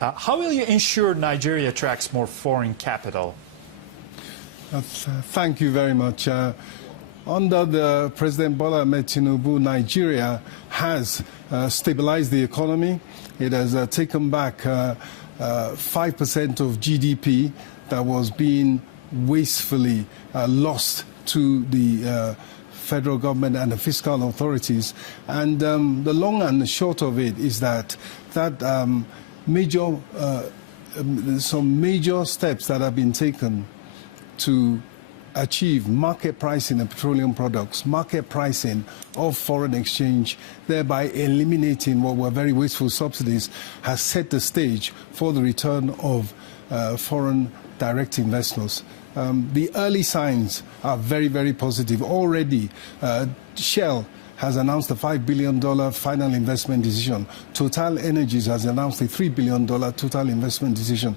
How will you ensure Nigeria attracts more foreign capital? Thank you very much. Under the President Bola Ahmed Tinubu, Nigeria has stabilized the economy. It has taken back 5% of GDP that was being wastefully lost to the federal government and the fiscal authorities. And the long and the short of it is that some major steps that have been taken to achieve market pricing of petroleum products, market pricing of foreign exchange, thereby eliminating what were very wasteful subsidies, has set the stage for the return of foreign direct investors. The early signs are very, very positive. Already, Shell has announced a $5 billion final investment decision. Total Energies has announced a $3 billion total investment decision,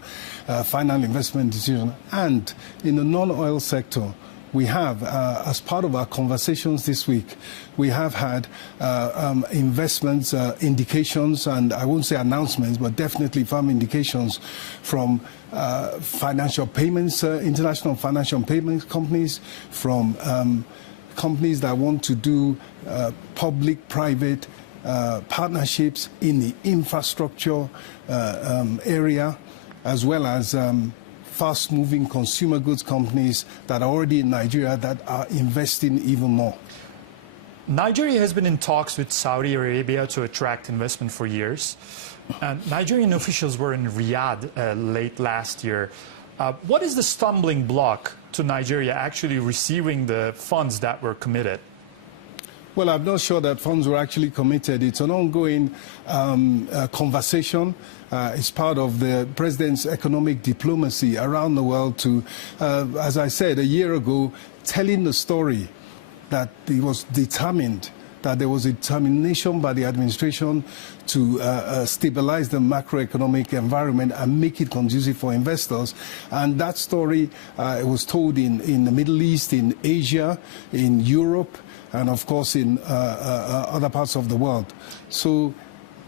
final investment decision. And in the non-oil sector, we have, as part of our conversations this week, we have had investments, indications, and I won't say announcements, but definitely firm indications from financial payments, international financial payments companies, from companies that want to do public-private partnerships in the infrastructure area, as well as fast-moving consumer goods companies that are already in Nigeria that are investing even more. Nigeria has been in talks with Saudi Arabia to attract investment for years. Nigerian officials were in Riyadh late last year. What is the stumbling block to Nigeria actually receiving the funds that were committed? Well, I'm not sure that funds were actually committed. It's an ongoing conversation. It's part of the president's economic diplomacy around the world to, as I said a year ago, telling the story that he was determined, that there was a determination by the administration to stabilize the macroeconomic environment and make it conducive for investors. And that story was told in the Middle East, in Asia, in Europe, and of course in other parts of the world. So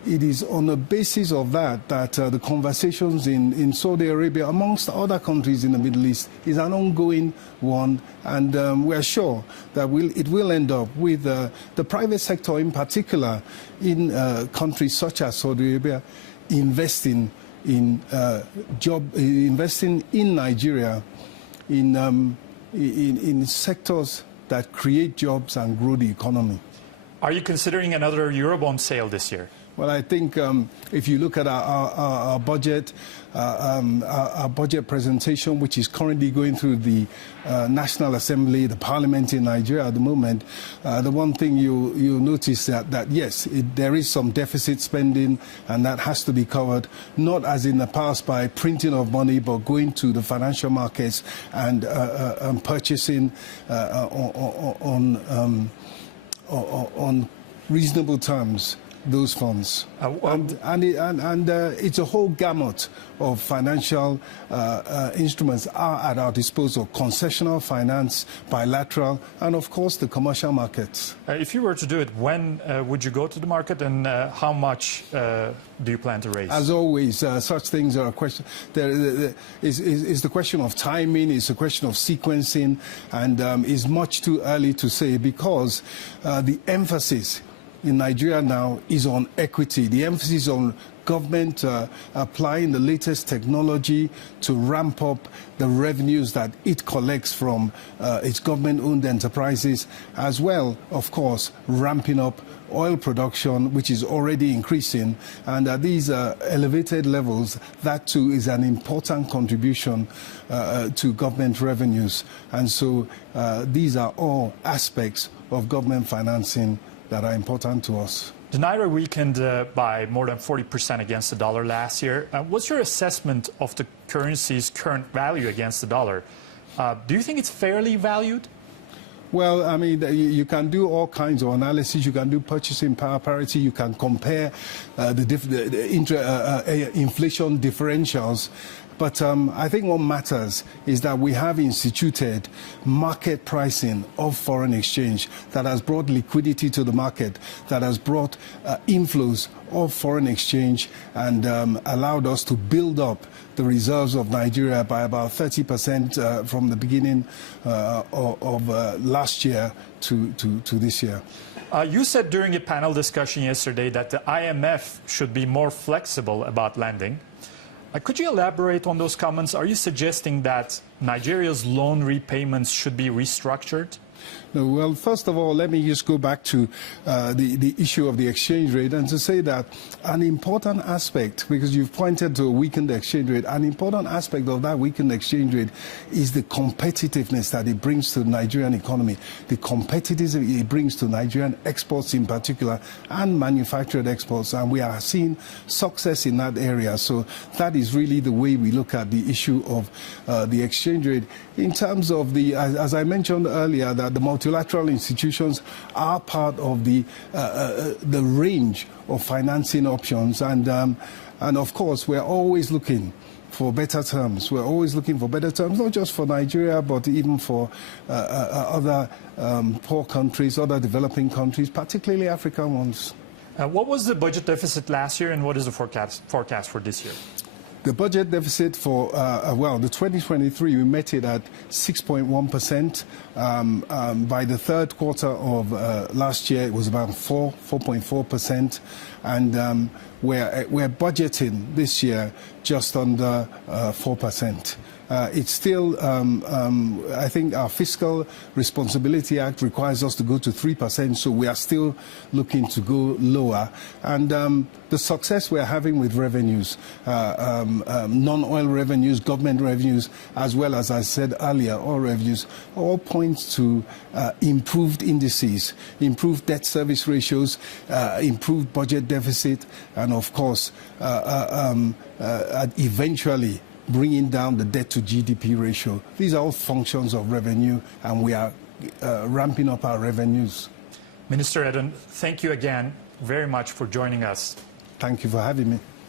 it is on the basis of that that the conversations in Saudi Arabia, amongst other countries in the Middle East, is an ongoing one, and we're sure that it will end up with the private sector, in particular, in countries such as Saudi Arabia, investing in investing in Nigeria, in sectors that create jobs and grow the economy. Are you considering another Eurobond sale this year? Well, I think if you look at our budget, our budget presentation, which is currently going through the National Assembly, the Parliament in Nigeria at the moment, the one thing you'll notice that yes, there is some deficit spending, and that has to be covered, not as in the past by printing of money, but going to the financial markets and purchasing on reasonable terms those funds. And it's a whole gamut of financial instruments are at our disposal: concessional finance, bilateral, and of course the commercial markets. If you were to do it, when would you go to the market, and how much do you plan to raise? As always, such things are a question. Is the question of timing, it's a question of sequencing, and is much too early to say, because the emphasis in Nigeria now is on equity. The emphasis on government applying the latest technology to ramp up the revenues that it collects from its government-owned enterprises, as well, of course, ramping up oil production, which is already increasing. And at these elevated levels, that too is an important contribution to government revenues. And so these are all aspects of government financing that are important to us. The Naira weakened by more than 40% against the dollar last year. What's your assessment of the currency's current value against the dollar? Do you think it's fairly valued? Well, I mean, you can do all kinds of analysis. You can do purchasing power parity. You can compare inflation differentials. But I think what matters is that we have instituted market pricing of foreign exchange that has brought liquidity to the market, that has brought inflows of foreign exchange and allowed us to build up the reserves of Nigeria by about 30% from the beginning of last year to this year. You said during a panel discussion yesterday that the IMF should be more flexible about lending. Could you elaborate on those comments? Are you suggesting that Nigeria's loan repayments should be restructured? No, well, first of all, let me just go back to the issue of the exchange rate and to say that an important aspect, because you've pointed to a weakened exchange rate, an important aspect of that weakened exchange rate is the competitiveness that it brings to the Nigerian economy, the competitiveness it brings to Nigerian exports in particular and manufactured exports, and we are seeing success in that area. So that is really the way we look at the issue of the exchange rate. In terms of the, as I mentioned earlier, that the multilateral institutions are part of the range of financing options, and of course we're always looking for better terms. We're always looking for better terms, not just for Nigeria, but even for other poor countries, other developing countries, particularly African ones. What was the budget deficit last year, and what is the forecast for this year? The budget deficit for, the 2023, we met it at 6.1%. By the third quarter of last year, it was about 4.4%. And we're budgeting this year just under 4%. It's still, I think our Fiscal Responsibility Act requires us to go to 3%, so we are still looking to go lower. And the success we're having with revenues, non-oil revenues, government revenues, as well as I said earlier, oil revenues, all points to improved indices, improved debt service ratios, improved budget deficit, and of course, eventually, bringing down the debt to GDP ratio. These are all functions of revenue, and we are ramping up our revenues. Minister Edun, thank you again very much for joining us. Thank you for having me.